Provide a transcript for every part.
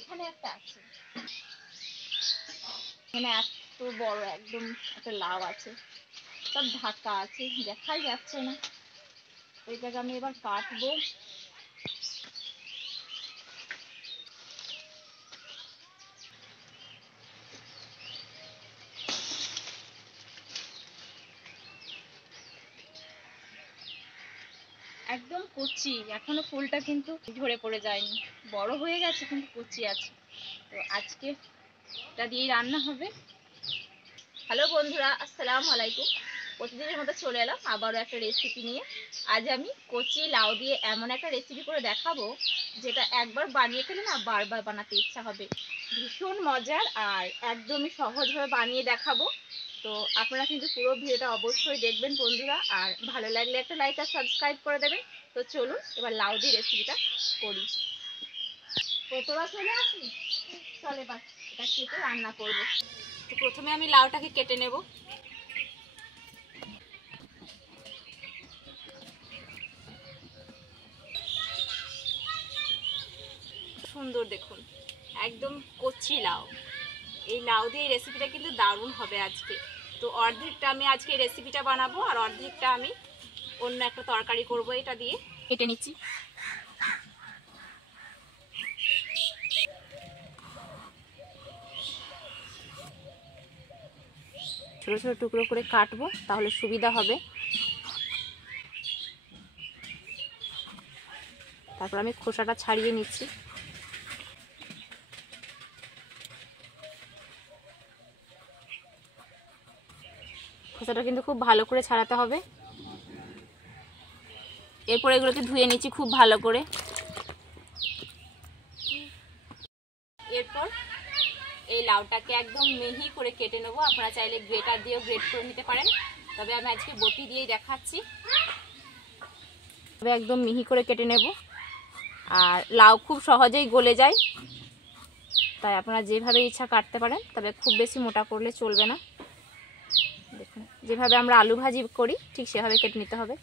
এখানে একটা আছে, এখানে এত বড় একদম একটা লাউ আছে, সব ঢাকা আছে, দেখাই যাচ্ছে না। এটাকে আমি এবার কাটবো। একদম কচি, এখনো ফুলটা কিন্তু ঝরে পড়ে যায়নি, বড় হয়ে গেছে কিন্তু কচি আছে। তো আজকে এটা দিয়েই রান্না হবে। হ্যালো বন্ধুরা, আসসালামু আলাইকুম। প্রতিদিনের মতো চলে এলাম আবারও একটা রেসিপি নিয়ে। আজ আমি কচি লাউ দিয়ে এমন একটা রেসিপি করে দেখাবো যেটা একবার বানিয়ে খেলে না বারবার বানাতে ইচ্ছা হবে। ভীষণ মজার আর একদমই সহজভাবে বানিয়ে দেখাবো। তো আপনারা কিন্তু পুরো ভিডিওটা অবশ্যই দেখবেন বন্ধুরা, আর ভালো লাগলে একটা লাইক আর সাবস্ক্রাইব করে দেবেন। তো চলুন এবার লাউ দিয়ে রেসিপিটা করি। তোরা চলে আসি, চলে এবার এটা কেটে রান্না করবো। তো প্রথমে আমি লাউটাকে কেটে নেব। সুন্দর দেখুন, একদম কচি লাউ। এই লাউ দিয়ে এই রেসিপিটা কিন্তু দারুণ হবে আজকে। তো অর্ধেকটা আমি আজকে এই রেসিপিটা বানাবো আর অর্ধেকটা আমি অন্য একটা তরকারি করব। এটা দিয়ে কেটে নিচ্ছি। ছোট ছোট টুকরো করে কাটবো, তাহলে সুবিধা হবে। তারপর আমি খোসাটা ছাড়িয়ে নিচ্ছি। খোসাটা কিন্তু খুব ভালো করে ছাড়াতে হবে। এরপর এগুলোকে ধুয়ে নিচ্ছি খুব ভালো করে। এরপর এই লাউটাকে একদম মিহি করে কেটে নেব। আপনারা চাইলে গ্রেটার দিয়েও গ্রেট করে নিতে পারেন, তবে আমি আজকে বটি দিয়েই দেখাচ্ছি। তবে একদম মিহি করে কেটে নেব। আর লাউ খুব সহজেই গলে যায়, তাই আপনারা যেভাবে ইচ্ছা কাটতে পারেন, তবে খুব বেশি মোটা করলে চলবে না। দেখুন, যেভাবে আমরা আলু ভাজি করি ঠিক সেভাবে কেটে নিতে হবে।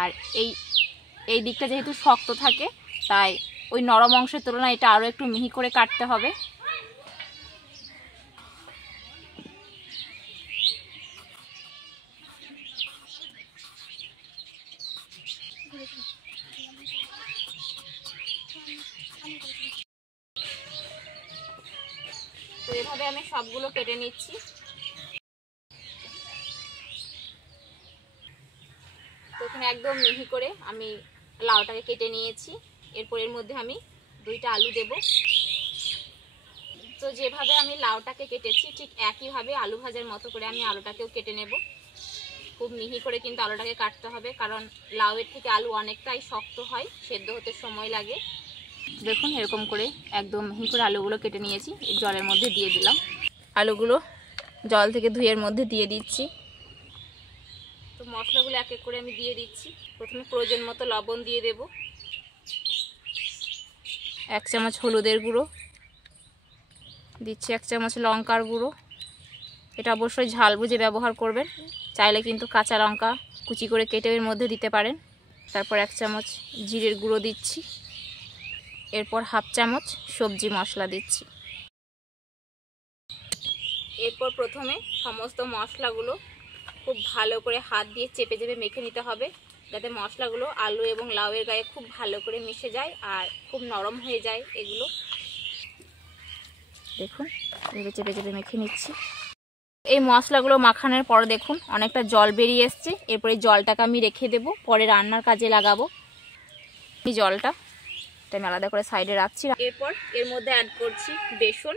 আর এই দিকটা যেহেতু শক্ত থাকে, তাই ওই নরম অংশের তুলনায় এটা আরও একটু মিহি করে কাটতে হবে। তো এভাবে আমি সবগুলো কেটে নিচ্ছি। তো এখানে একদম মিহি করে আমি লাউটাকে কেটে নিয়েছি। এরপর এর মধ্যে আমি 2টা আলু দেব। তো যেভাবে আমি লাউটাকে কেটেছি ঠিক একইভাবে আলু ভাজার মতো করে আমি আলুটাকেও কেটে নেব। খুব মিহি করে কিন্তু আলুটাকে কাটতে হবে, কারণ লাউয়ের থেকে আলু অনেকটাই শক্ত হয়, সেদ্ধ হতে সময় লাগে। দেখুন এরকম করে একদম মিহি করে আলুগুলো কেটে নিয়েছি। এই জলের মধ্যে দিয়ে দিলাম। আলুগুলো জল থেকে ধুয়ের মধ্যে দিয়ে দিচ্ছি। তো মশলাগুলো এক এক করে আমি দিয়ে দিচ্ছি। প্রথমে প্রয়োজন মতো লবণ দিয়ে দেব, 1 চামচ হলুদের গুঁড়ো দিচ্ছি, 1 চামচ লঙ্কার গুঁড়ো। এটা অবশ্যই ঝাল বুঝে ব্যবহার করবেন, চাইলে কিন্তু কাঁচা লঙ্কা কুচি করে কেটে এর মধ্যে দিতে পারেন। তারপর 1 চামচ জিরের গুঁড়ো দিচ্ছি। এরপর 1/2 চামচ সবজি মশলা দিচ্ছি। এরপর প্রথমে সমস্ত মশলাগুলো খুব ভালো করে হাত দিয়ে চেপে চেপে মেখে নিতে হবে, যাতে মশলাগুলো আলু এবং লাউয়ের গায়ে খুব ভালো করে মিশে যায় আর খুব নরম হয়ে যায় এগুলো। দেখুন এভাবে চেপে চেপে মেখে নিচ্ছি। এই মশলাগুলো মাখানোর পর দেখুন অনেকটা জল বেরিয়ে এসছে। এরপরে জলটাকে আমি রেখে দেব, পরে রান্নার কাজে লাগাবো। এই জলটা আমি আলাদা করে সাইডে রাখছি। এরপর এর মধ্যে অ্যাড করছি বেসন।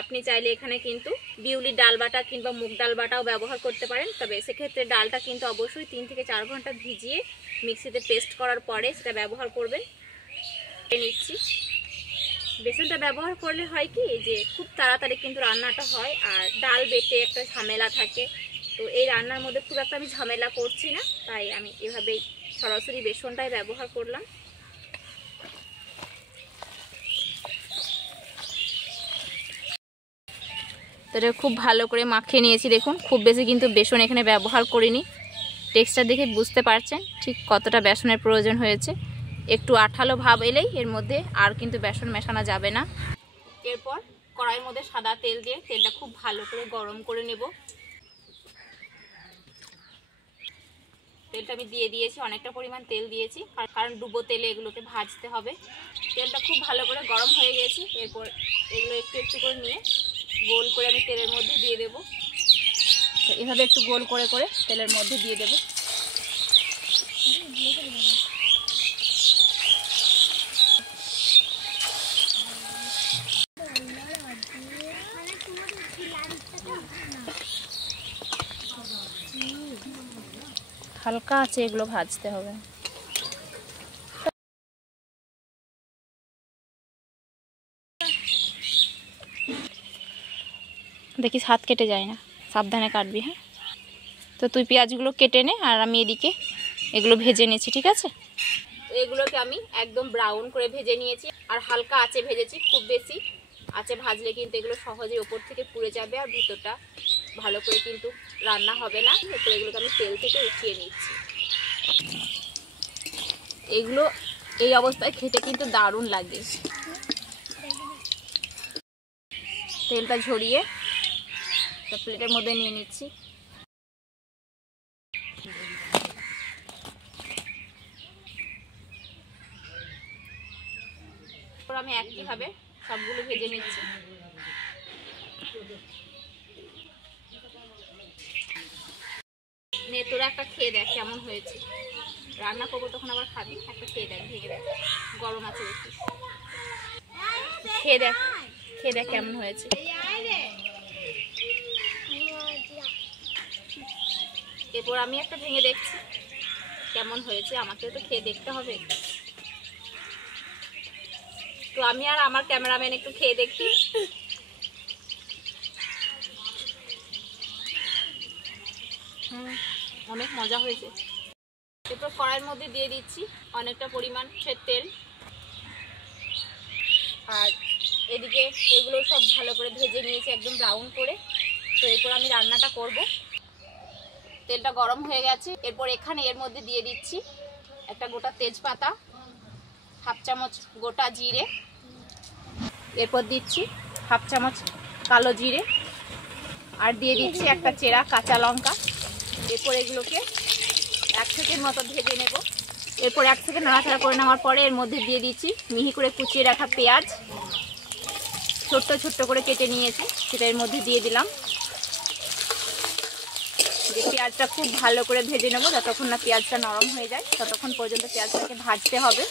আপনি চাইলে এখানে কিন্তু বিউলির ডাল বাটা কিংবা মুগ ডাল বাটাও ব্যবহার করতে পারেন, তবে সেক্ষেত্রে ডালটা কিন্তু অবশ্যই 3 থেকে 4 ঘন্টা ভিজিয়ে মিক্সিতে পেস্ট করার পরে সেটা ব্যবহার করবেন। নিচ্ছি। বেসনটা ব্যবহার করলে হয় কি যে খুব তাড়াতাড়ি কিন্তু রান্নাটা হয়, আর ডাল বেটে একটা ঝামেলা থাকে। তো এই রান্নার মধ্যে খুব একটা আমি ঝামেলা করছি না, তাই আমি এভাবেই সরাসরি বেসনটাই ব্যবহার করলাম। তো এটা খুব ভালো করে মাখিয়ে নিয়েছি। দেখুন খুব বেশি কিন্তু বেসন এখানে ব্যবহার করিনি। টেক্সচার দেখে বুঝতে পারছেন ঠিক কতটা বেসনের প্রয়োজন হয়েছে। একটু আঠালো ভাব এলেই এর মধ্যে আর কিন্তু বেসন মেশানো যাবে না। এরপর কড়াইয়ের মধ্যে সাদা তেল দিয়ে তেলটা খুব ভালো করে গরম করে নেব। তেলটা আমি দিয়ে দিয়েছি, অনেকটা পরিমাণ তেল দিয়েছি, কারণ ডুবো তেলে এগুলোকে ভাজতে হবে। তেলটা খুব ভালো করে গরম হয়ে গেছে। এরপর এগুলো একটু একটু করে নিয়ে গোল করে আমি তেলের মধ্যে দিয়ে দেব। তো এভাবে একটু গোল করে করে তেলের মধ্যে দিয়ে দেব। হালকা আছে এগুলো ভাজতে হবে। দেখিস হাত কেটে যায় না, সাবধানে কাটবি। হ্যাঁ, তো তুই পেঁয়াজগুলো কেটে নে আর আমি এদিকে এগুলো ভেজে নিয়েছি, ঠিক আছে? এগুলোকে আমি একদম ব্রাউন করে ভেজে নিয়েছি আর হালকা আঁচে ভেজেছি। খুব বেশি আঁচে ভাজলে কিন্তু এগুলো সহজেই ওপর থেকে পুড়ে যাবে আর ভিতরটা ভালো করে কিন্তু রান্না হবে না। এরপর এগুলোকে আমি তেল থেকে উঠিয়ে নিচ্ছি। এগুলো এই অবস্থায় খেতে কিন্তু দারুণ লাগে। তেলটা ঝরিয়ে প্লেটের মধ্যে নিয়ে নিচ্ছি। আমি একইভাবে সবগুলো ভেজে নিচ্ছি। নে তোরা একটা খেয়ে দেখ কেমন হয়েছে। রান্না করবো তখন আবার খাবি, একটা খেয়ে দেখ, ভেঙে দেখ, গরম আছে বেশি। খেয়ে দেখ, খেয়ে দেখ কেমন হয়েছে। এরপর আমি একটা ভেঙে দেখছি কেমন হয়েছে, আমাকে তো খেয়ে দেখতে হবে। তো আমি আর আমার ক্যামেরাম্যান একটু খেয়ে দেখি। অনেক মজা হয়েছে। এরপর কড়াইয়ের মধ্যে দিয়ে দিচ্ছি অনেকটা পরিমাণ তেল। আর এদিকে এগুলো সব ভালো করে ভেজে নিয়েছি একদম ব্রাউন করে। তো এরপর আমি রান্নাটা করব। তেলটা গরম হয়ে গেছে। এরপর এখানে এর মধ্যে দিয়ে দিচ্ছি একটা গোটা তেজপাতা, হাফ চামচ গোটা জিরে, এরপর দিচ্ছি হাফ চামচ কালো জিরে, আর দিয়ে দিচ্ছি একটা চেরা কাঁচা লঙ্কা। এরপর এগুলোকে 1 সেকেন্ড মতো ভেজে নেব। এরপর 1 সেকেন্ড নাড়াচাড়া করে নেওয়ার পরে এর মধ্যে দিয়ে দিচ্ছি মিহি করে কুচিয়ে রাখা পেঁয়াজ, ছোট্ট ছোট্ট করে কেটে নিয়েছি, সেটা এর মধ্যে দিয়ে দিলাম। যে পেঁয়াজটা খুব ভালো করে ভেজে নেব, যতক্ষণ না পেঁয়াজটা নরম হয়ে যায় ততক্ষণ পর্যন্ত পেঁয়াজটাকে ভাজতে হবে।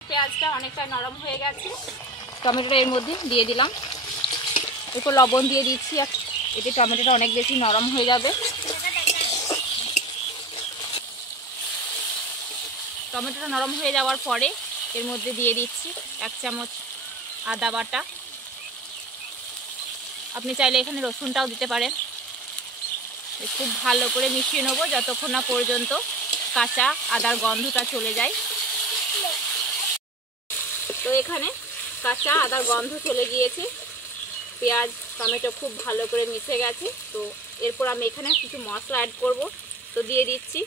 পেঁয়াজটা অনেকটা নরম হয়ে গেছে। টমেটোটা এর মধ্যে দিয়ে দিলাম। এরপর লবণ দিয়ে দিচ্ছি, এতে টমেটোটা অনেক বেশি নরম হয়ে যাবে। টমেটোটা নরম হয়ে যাওয়ার পরে এর মধ্যে দিয়ে দিচ্ছি 1 চামচ আদা বাটা। আপনি চাইলে এখানে রসুনটাও দিতে পারেন। খুব ভালো করে মিশিয়ে নেবো যতক্ষণ না পর্যন্ত কাঁচা আদার গন্ধটা চলে যায়। তো এখানে কাঁচা আদার গন্ধ চলে গিয়েছে, পেঁয়াজ টমেটো খুব ভালো করে মিশে গেছে। তো এরপর আমি এখানে কিছু মশলা অ্যাড করব। তো দিয়ে দিচ্ছি,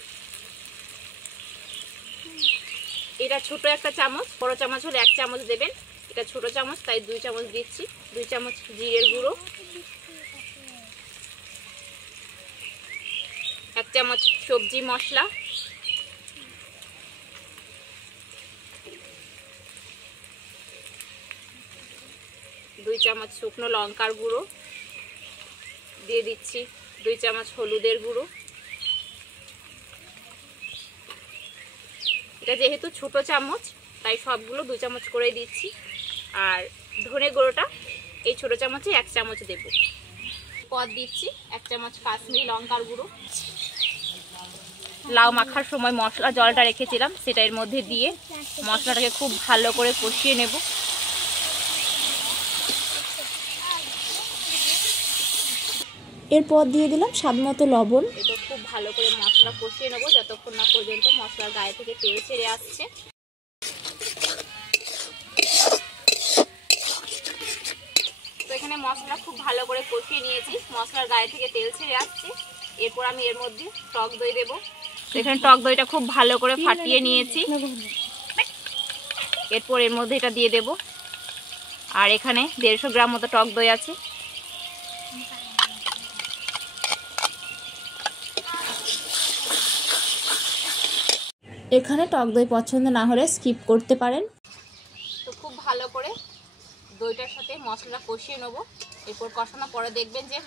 এটা ছোট একটা চামচ, বড় চামচ হলে 1 চামচ দেবেন, এটা ছোট চামচ তাই 2 চামচ দিচ্ছি। 2 চামচ জিরের গুঁড়ো, 1 চামচ সবজি মশলা, 2 চামচ শুকনো লঙ্কার গুঁড়ো, দিয়ে দিচ্ছি 2 চামচ হলুদের গুঁড়ো। এটা যেহেতু ছোট চামচ তাই সবগুলো 2 চামচ করে দিচ্ছি। আর ধনে গুঁড়োটা এই ছোট চামচে 1 চামচ দেব। পর দিচ্ছি 1 চামচ কাশ্মীরি লঙ্কার গুঁড়ো। লাউ মাখার সময় মশলা জলটা রেখেছিলাম সেটা এর মধ্যে দিয়ে মশলাটাকে খুব ভালো করে কষিয়ে নেব। এরপর দিয়ে দিলাম স্বাদমতো লবণ। এটা খুব ভালো করে মশলা কষিয়ে নেব যতক্ষণ না পর্যন্ত মশলার গায়ে থেকে তেল ছেড়ে আসছে। তো এখানে মশলা খুব ভালো করে কষিয়ে নিয়েছি, মশলার গায়ে থেকে তেল ছেড়ে আসছে। এরপর আমি এর মধ্যে টক দই দেবো। এখানে টক দইটা খুব ভালো করে ফাটিয়ে নিয়েছি। এরপর এর মধ্যে এটা দিয়ে দেব। আর এখানে 150 গ্রাম মতো টক দই আছে। এখানে টক দই পছন্দ না হলে স্কিপ করতে পারেন। তো খুব ভালো করে দইটার সাথে মশলাটা কষিয়ে নেবো। এরপর কষানোর পরে দেখবেন যে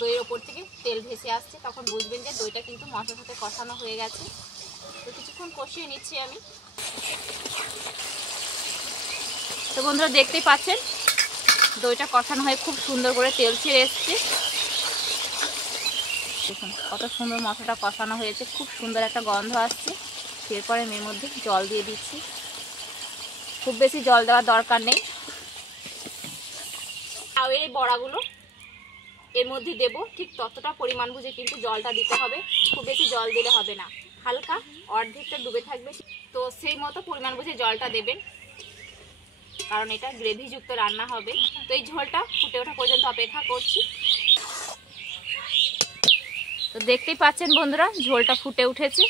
দইয়ের ওপর থেকে তেল ভেসে আসছে, তখন বুঝবেন যে দইটা কিন্তু মশলার সাথে কষানো হয়ে গেছে। তো কিছুক্ষণ কষিয়ে নিচ্ছি আমি। তো বন্ধুরা দেখতেই পাচ্ছেন দইটা কষানো হয়ে খুব সুন্দর করে তেল ছেড়ে এসছে। দেখুন কত সুন্দর মশলাটা কষানো হয়েছে, খুব সুন্দর একটা গন্ধ আসছে। এরপরে আমি এর মধ্যে জল দিয়ে দিচ্ছি। খুব বেশি জল দেওয়ার দরকার নেই। আর এই বড়াগুলো এর মধ্যে দেব, ঠিক ততটা পরিমাণ বুঝে কিন্তু জলটা দিতে হবে। খুব বেশি জল দিলে হবে না, হালকা অর্ধেকটা ডুবে থাকবে, তো সেই মতো পরিমাণ বুঝে জলটা দেবেন, কারণ এটা গ্রেভিযুক্ত রান্না হবে। তো এই ঝোলটা ফুটে ওঠা পর্যন্ত অপেক্ষা করছি। তো দেখতেই পাচ্ছেন বন্ধুরা ঝোলটা ফুটে উঠেছে।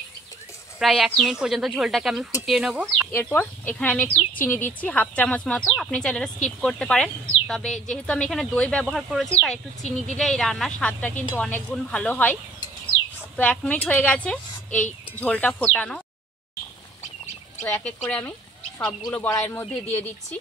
প্রায় 1 মিনিট পর্যন্ত ঝোলটাকে আমি ফুটিয়ে নেব। এরপর এখানে আমি একটু চিনি দিচ্ছি, 1/2 চামচ মতো। আপনি চাইলে স্কিপ করতে পারেন, তবে যেহেতু আমি এখানে দই ব্যবহার করেছি তাই একটু চিনি দিলে এই রান্নার স্বাদটা কিন্তু অনেক গুণ ভালো হয়। তো 1 মিনিট হয়ে গেছে এই ঝোলটা ফোটানো। তো এক এক করে আমি সবগুলো বড়ার মধ্যে দিয়ে দিচ্ছি।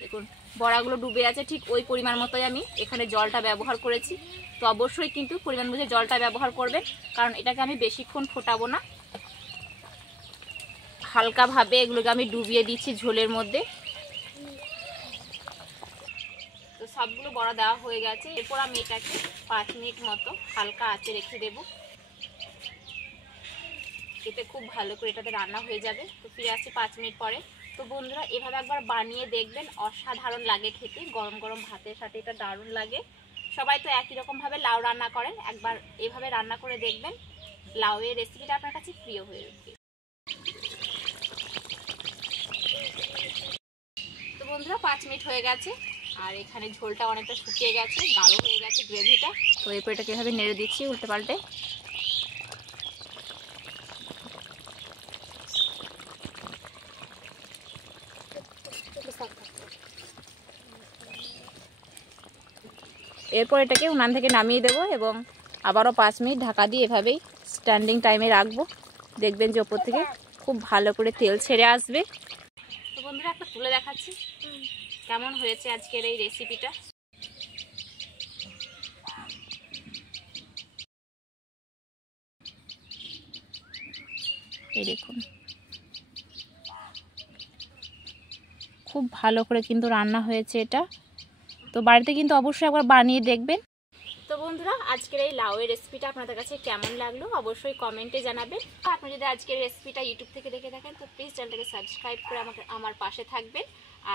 দেখুন বড়াগুলো ডুবে আছে, ঠিক ওই পরিমাণ মতোই আমি এখানে জলটা ব্যবহার করেছি। তো অবশ্যই কিন্তু পরিমাণ বুঝে জলটা ব্যবহার করবেন, কারণ এটাকে আমি বেশিক্ষণ ফোটাবো না, হালকাভাবে এগুলোকে আমি ডুবিয়ে দিচ্ছি ঝোলের মধ্যে। তো সবগুলো বড়া দেওয়া হয়ে গেছে। এরপর আমি এটাকে 5 মিনিট মতো হালকা আঁচে রেখে দেব। এতে খুব ভালো করে এটাতে রান্না হয়ে যাবে। তো ফিরে আসছি 5 মিনিট পরে। তো বন্ধুরা এভাবে একবার বানিয়ে দেখবেন, অসাধারণ লাগে খেতে। গরম গরম ভাতের সাথে এটা দারুণ লাগে। সবাই তো একই রকমভাবে লাউ রান্না করেন, একবার এভাবে রান্না করে দেখবেন, লাউয়ের রেসিপিটা আপনার কাছে প্রিয় হয়ে উঠবে। তো বন্ধুরা 5 মিনিট হয়ে গেছে, আর এখানে ঝোলটা অনেকটা শুকিয়ে গেছে, গাঢ় হয়ে গেছে গ্রেভিটা। তো এরপর এটাকে এভাবে নেড়ে দিচ্ছি উল্টে পাল্টে। এরপর এটাকে উনান থেকে নামিয়ে দেবো এবং আবারও 5 মিনিট ঢাকা দিয়ে এভাবেই স্ট্যান্ডিং টাইমে রাখবো। দেখবেন যে ওপর থেকে খুব ভালো করে তেল ছেড়ে আসবে। তো বন্ধুরা একটা তুলে দেখাচ্ছি কেমন হয়েছে আজকের এই রেসিপিটা। এই দেখুন খুব ভালো করে কিন্তু রান্না হয়েছে এটা। তো বাড়িতে কিন্তু অবশ্যই একবার বানিয়ে দেখবেন। তো বন্ধুরা আজকের এই লাউয়ের রেসিপিটা আপনাদের কাছে কেমন লাগলো অবশ্যই কমেন্টে জানাবেন। আপনি যদি আজকের রেসিপিটা ইউটিউব থেকে দেখে থাকেন তো প্লিজ চ্যানেলটাকে সাবস্ক্রাইব করে আমার পাশে থাকবেন।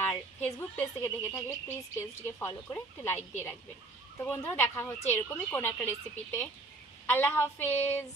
আর ফেসবুক পেজ থেকে দেখে থাকলে প্লিজ পেজটিকে ফলো করে একটু লাইক দিয়ে রাখবেন। তো বন্ধুরা দেখা হচ্ছে এরকমই কোনো একটা রেসিপিতে। আল্লাহ হাফেজ।